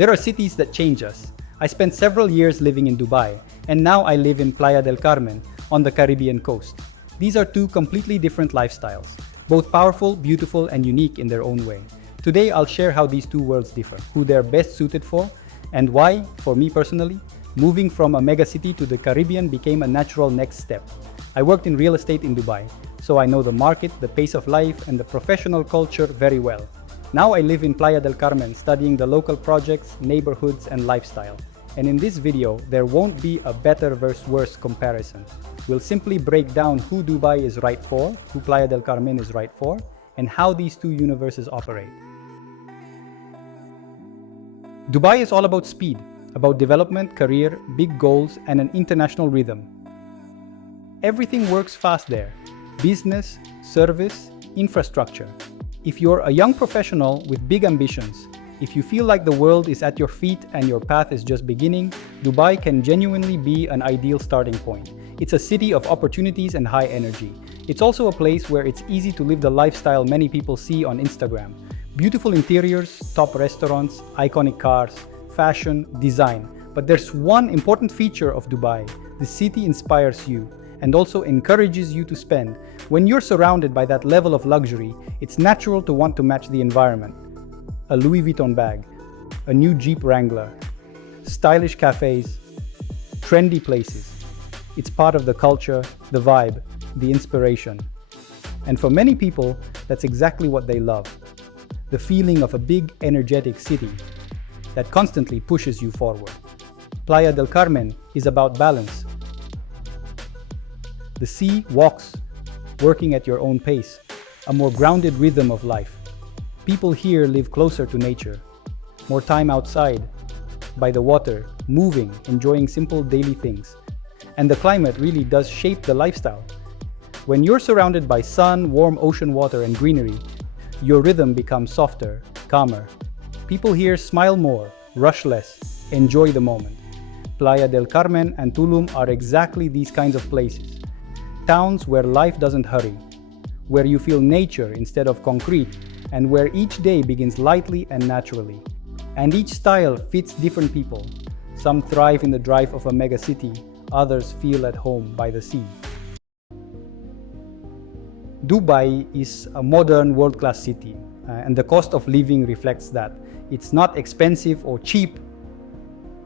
There are cities that change us. I spent several years living in Dubai, and now I live in Playa del Carmen on the Caribbean coast. These are two completely different lifestyles, both powerful, beautiful, and unique in their own way. Today, I'll share how these two worlds differ, who they're best suited for, and why, for me personally, moving from a megacity to the Caribbean became a natural next step. I worked in real estate in Dubai, so I know the market, the pace of life, and the professional culture very well. Now I live in Playa del Carmen studying the local projects, neighborhoods, and lifestyle. And in this video, there won't be a better versus worse comparison. We'll simply break down who Dubai is right for, who Playa del Carmen is right for, and how these two universes operate. Dubai is all about speed, about development, career, big goals, and an international rhythm. Everything works fast there. Business, service, infrastructure. If you're a young professional with big ambitions, if you feel like the world is at your feet and your path is just beginning, Dubai can genuinely be an ideal starting point. It's a city of opportunities and high energy. It's also a place where it's easy to live the lifestyle many people see on Instagram. Beautiful interiors, top restaurants, iconic cars, fashion, design. But there's one important feature of Dubai. The city inspires you and also encourages you to spend. When you're surrounded by that level of luxury, it's natural to want to match the environment. A Louis Vuitton bag, a new Jeep Wrangler, stylish cafes, trendy places. It's part of the culture, the vibe, the inspiration. And for many people, that's exactly what they love. The feeling of a big, energetic city that constantly pushes you forward. Playa del Carmen is about balance. The sea walks, working at your own pace, a more grounded rhythm of life. People here live closer to nature, more time outside, by the water, moving, enjoying simple daily things. And the climate really does shape the lifestyle. When you're surrounded by sun, warm ocean water, and greenery, your rhythm becomes softer, calmer. People here smile more, rush less, enjoy the moment. Playa del Carmen and Tulum are exactly these kinds of places. Towns where life doesn't hurry, where you feel nature instead of concrete, and where each day begins lightly and naturally. And each style fits different people. Some thrive in the drive of a megacity, others feel at home by the sea. Dubai is a modern world-class city, and the cost of living reflects that. It's not expensive or cheap.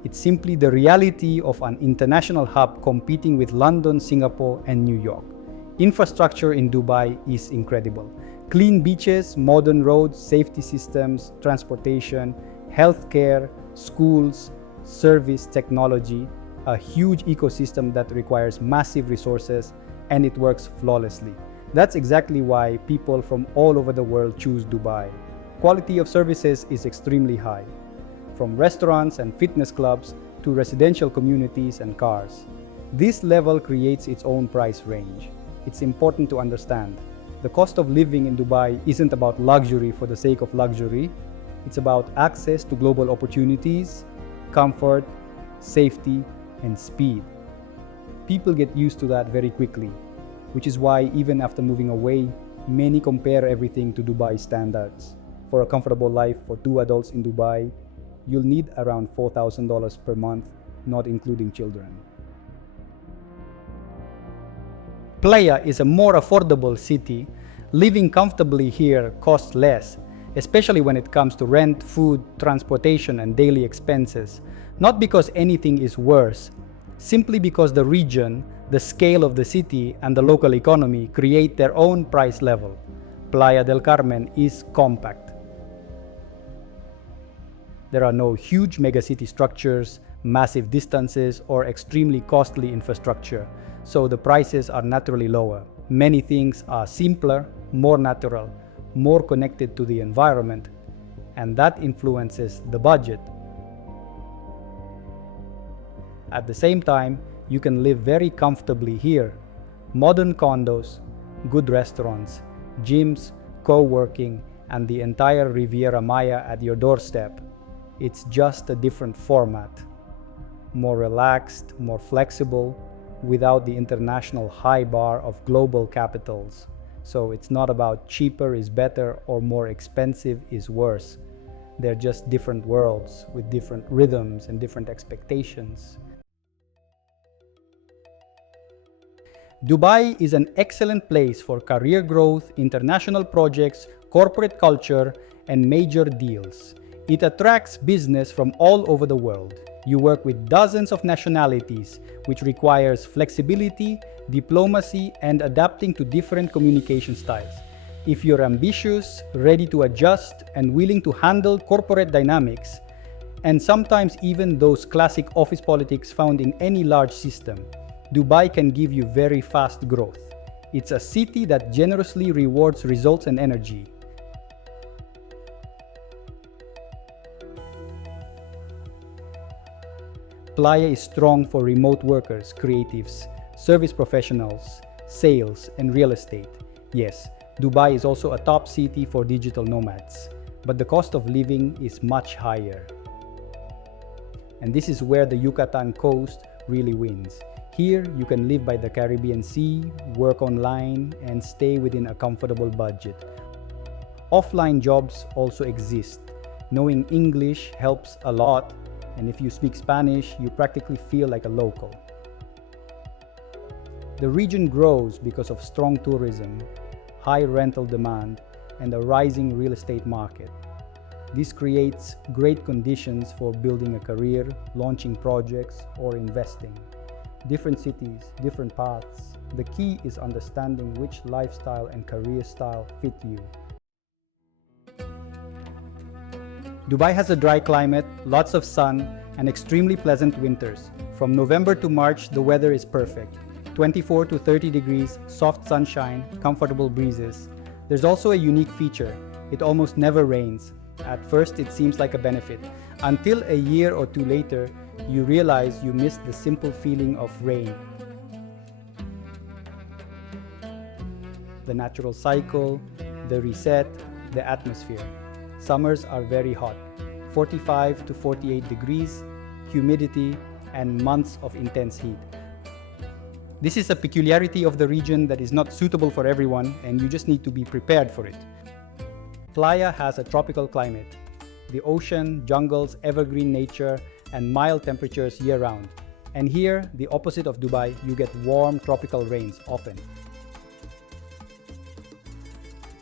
It's simply the reality of an international hub competing with London, Singapore, and New York. Infrastructure in Dubai is incredible. Clean beaches, modern roads, safety systems, transportation, healthcare, schools, service, technology, a huge ecosystem that requires massive resources, and it works flawlessly. That's exactly why people from all over the world choose Dubai. Quality of services is extremely high, from restaurants and fitness clubs to residential communities and cars. This level creates its own price range. It's important to understand. The cost of living in Dubai isn't about luxury for the sake of luxury. It's about access to global opportunities, comfort, safety, and speed. People get used to that very quickly, which is why even after moving away, many compare everything to Dubai standards. For a comfortable life for two adults in Dubai, you'll need around $4,000 per month, not including children. Playa is a more affordable city. Living comfortably here costs less, especially when it comes to rent, food, transportation, and daily expenses. Not because anything is worse, simply because the region, the scale of the city, and the local economy create their own price level. Playa del Carmen is compact. There are no huge megacity structures, massive distances, or extremely costly infrastructure, so the prices are naturally lower. Many things are simpler, more natural, more connected to the environment, and that influences the budget. At the same time, you can live very comfortably here. Modern condos, good restaurants, gyms, co-working, and the entire Riviera Maya at your doorstep. It's just a different format. More relaxed, more flexible, without the international high bar of global capitals. So it's not about cheaper is better or more expensive is worse. They're just different worlds with different rhythms and different expectations. Dubai is an excellent place for career growth, international projects, corporate culture, and major deals. It attracts business from all over the world. You work with dozens of nationalities, which requires flexibility, diplomacy, and adapting to different communication styles. If you're ambitious, ready to adjust, and willing to handle corporate dynamics, and sometimes even those classic office politics found in any large system, Dubai can give you very fast growth. It's a city that generously rewards results and energy. Playa is strong for remote workers, creatives, service professionals, sales, and real estate. Yes, Dubai is also a top city for digital nomads, but the cost of living is much higher. And this is where the Yucatan coast really wins. Here, you can live by the Caribbean Sea, work online, and stay within a comfortable budget. Offline jobs also exist. Knowing English helps a lot, and if you speak Spanish, you practically feel like a local. The region grows because of strong tourism, high rental demand, and a rising real estate market. This creates great conditions for building a career, launching projects, or investing. Different cities, different paths. The key is understanding which lifestyle and career style fit you. Dubai has a dry climate, lots of sun, and extremely pleasant winters. From November to March, the weather is perfect. 24 to 30 degrees, soft sunshine, comfortable breezes. There's also a unique feature. It almost never rains. At first, it seems like a benefit. Until a year or two later, you realize you missed the simple feeling of rain. The natural cycle, the reset, the atmosphere. Summers are very hot, 45 to 48 degrees, humidity, and months of intense heat. This is a peculiarity of the region that is not suitable for everyone, and you just need to be prepared for it. Playa has a tropical climate. The ocean, jungles, evergreen nature, and mild temperatures year-round. And here, the opposite of Dubai, you get warm tropical rains often.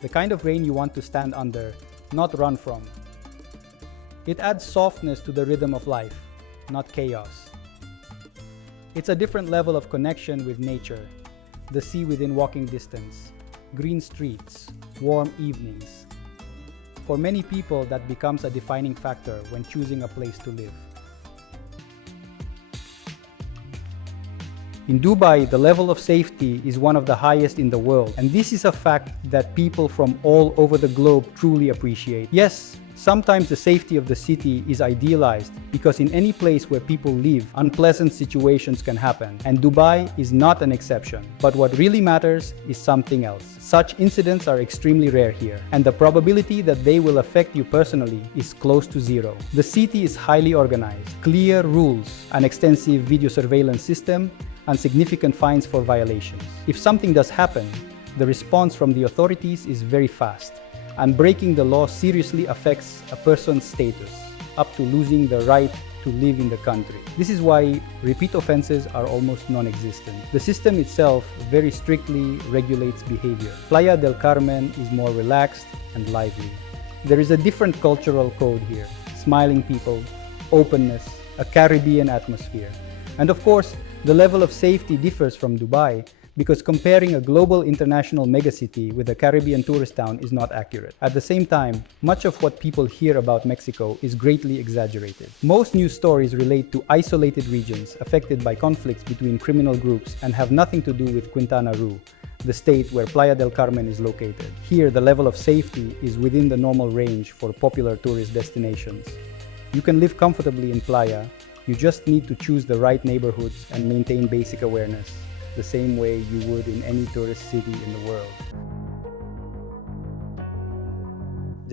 The kind of rain you want to stand under, not run from. It adds softness to the rhythm of life, not chaos. It's a different level of connection with nature. The sea within walking distance, green streets, warm evenings. For many people, that becomes a defining factor when choosing a place to live. In Dubai, the level of safety is one of the highest in the world, and this is a fact that people from all over the globe truly appreciate. Yes, sometimes the safety of the city is idealized because in any place where people live, unpleasant situations can happen, and Dubai is not an exception. But what really matters is something else. Such incidents are extremely rare here, and the probability that they will affect you personally is close to zero. The city is highly organized, clear rules, an extensive video surveillance system, and significant fines for violations. If something does happen, the response from the authorities is very fast, and breaking the law seriously affects a person's status, up to losing the right to live in the country. This is why repeat offenses are almost non-existent. The system itself very strictly regulates behavior. Playa del Carmen is more relaxed and lively. There is a different cultural code here, smiling people, openness, a Caribbean atmosphere. And of course, the level of safety differs from Dubai because comparing a global international megacity with a Caribbean tourist town is not accurate. At the same time, much of what people hear about Mexico is greatly exaggerated. Most news stories relate to isolated regions affected by conflicts between criminal groups and have nothing to do with Quintana Roo, the state where Playa del Carmen is located. Here, the level of safety is within the normal range for popular tourist destinations. You can live comfortably in Playa. You just need to choose the right neighborhoods and maintain basic awareness, the same way you would in any tourist city in the world.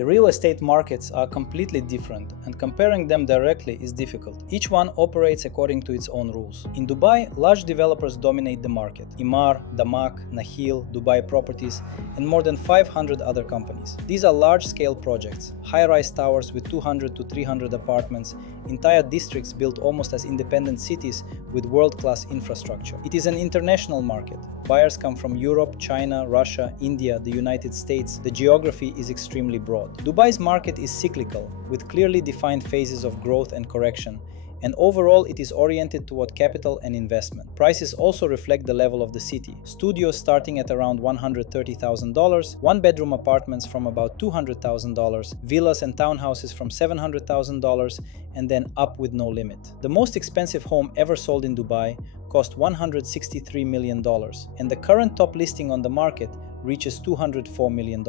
The real estate markets are completely different, and comparing them directly is difficult. Each one operates according to its own rules. In Dubai, large developers dominate the market: Emaar, Damak, Nakheel, Dubai Properties, and more than 500 other companies. These are large-scale projects, high-rise towers with 200 to 300 apartments, entire districts built almost as independent cities with world-class infrastructure. It is an international market. Buyers come from Europe, China, Russia, India, the United States. The geography is extremely broad. Dubai's market is cyclical, with clearly defined phases of growth and correction, and overall it is oriented toward capital and investment. Prices also reflect the level of the city. Studios starting at around $130,000, one-bedroom apartments from about $200,000, villas and townhouses from $700,000, and then up with no limit. The most expensive home ever sold in Dubai cost $163 million, and the current top listing on the market reaches $204 million.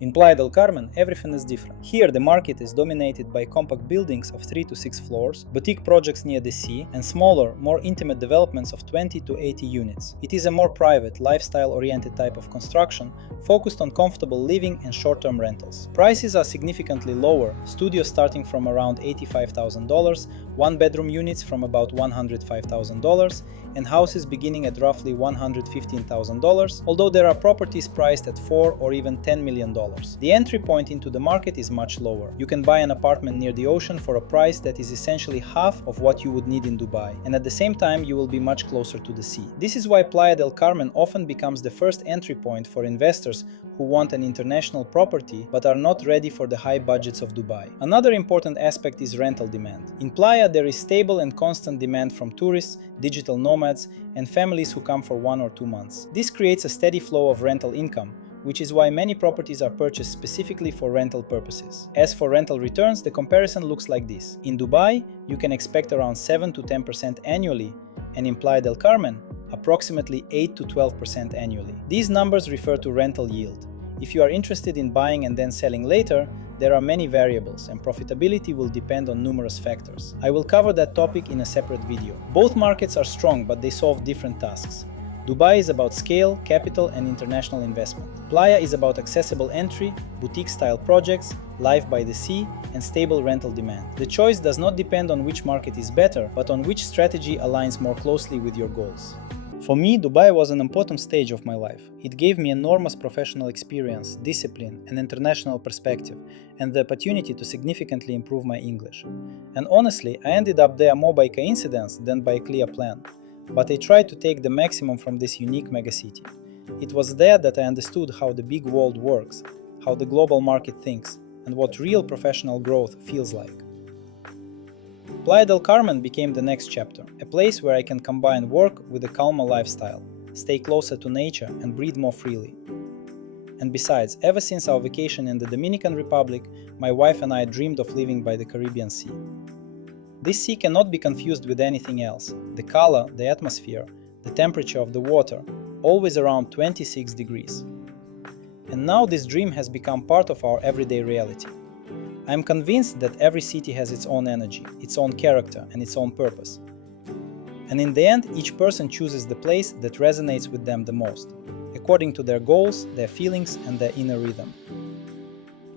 In Playa del Carmen, everything is different. Here, the market is dominated by compact buildings of 3 to 6 floors, boutique projects near the sea, and smaller, more intimate developments of 20 to 80 units. It is a more private, lifestyle-oriented type of construction, focused on comfortable living and short-term rentals. Prices are significantly lower, studios starting from around $85,000, one-bedroom units from about $105,000, and houses beginning at roughly $115,000, although there are properties priced at $4 or even $10 million. The entry point into the market is much lower. You can buy an apartment near the ocean for a price that is essentially half of what you would need in Dubai, and at the same time you will be much closer to the sea. This is why Playa del Carmen often becomes the first entry point for investors who want an international property but are not ready for the high budgets of Dubai. Another important aspect is rental demand. In Playa, there is stable and constant demand from tourists, digital nomads, and families who come for 1 or 2 months. This creates a steady flow of rental income, which is why many properties are purchased specifically for rental purposes. As for rental returns, the comparison looks like this. In Dubai, you can expect around 7 to 10% annually, and in Playa del Carmen, approximately 8 to 12% annually. These numbers refer to rental yield. If you are interested in buying and then selling later, there are many variables, and profitability will depend on numerous factors. I will cover that topic in a separate video. Both markets are strong, but they solve different tasks. Dubai is about scale, capital, and international investment. Playa is about accessible entry, boutique-style projects, life by the sea, and stable rental demand. The choice does not depend on which market is better, but on which strategy aligns more closely with your goals. For me, Dubai was an important stage of my life. It gave me enormous professional experience, discipline, and international perspective, and the opportunity to significantly improve my English. And honestly, I ended up there more by coincidence than by a clear plan. But I tried to take the maximum from this unique megacity. It was there that I understood how the big world works, how the global market thinks, and what real professional growth feels like. Playa del Carmen became the next chapter, a place where I can combine work with a calmer lifestyle, stay closer to nature, and breathe more freely. And besides, ever since our vacation in the Dominican Republic, my wife and I dreamed of living by the Caribbean Sea. This sea cannot be confused with anything else. The color, the atmosphere, the temperature of the water, always around 26 degrees. And now this dream has become part of our everyday reality. I am convinced that every city has its own energy, its own character, and its own purpose. And in the end, each person chooses the place that resonates with them the most, according to their goals, their feelings, and their inner rhythm.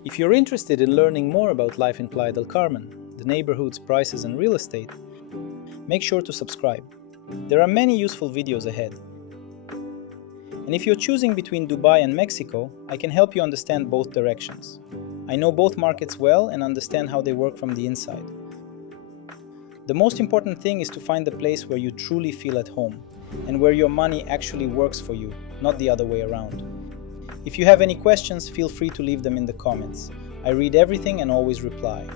If you're interested in learning more about life in Playa del Carmen, the neighborhoods, prices, and real estate, make sure to subscribe. There are many useful videos ahead. And if you're choosing between Dubai and Mexico, I can help you understand both directions. I know both markets well and understand how they work from the inside. The most important thing is to find a place where you truly feel at home, and where your money actually works for you, not the other way around. If you have any questions, feel free to leave them in the comments. I read everything and always reply.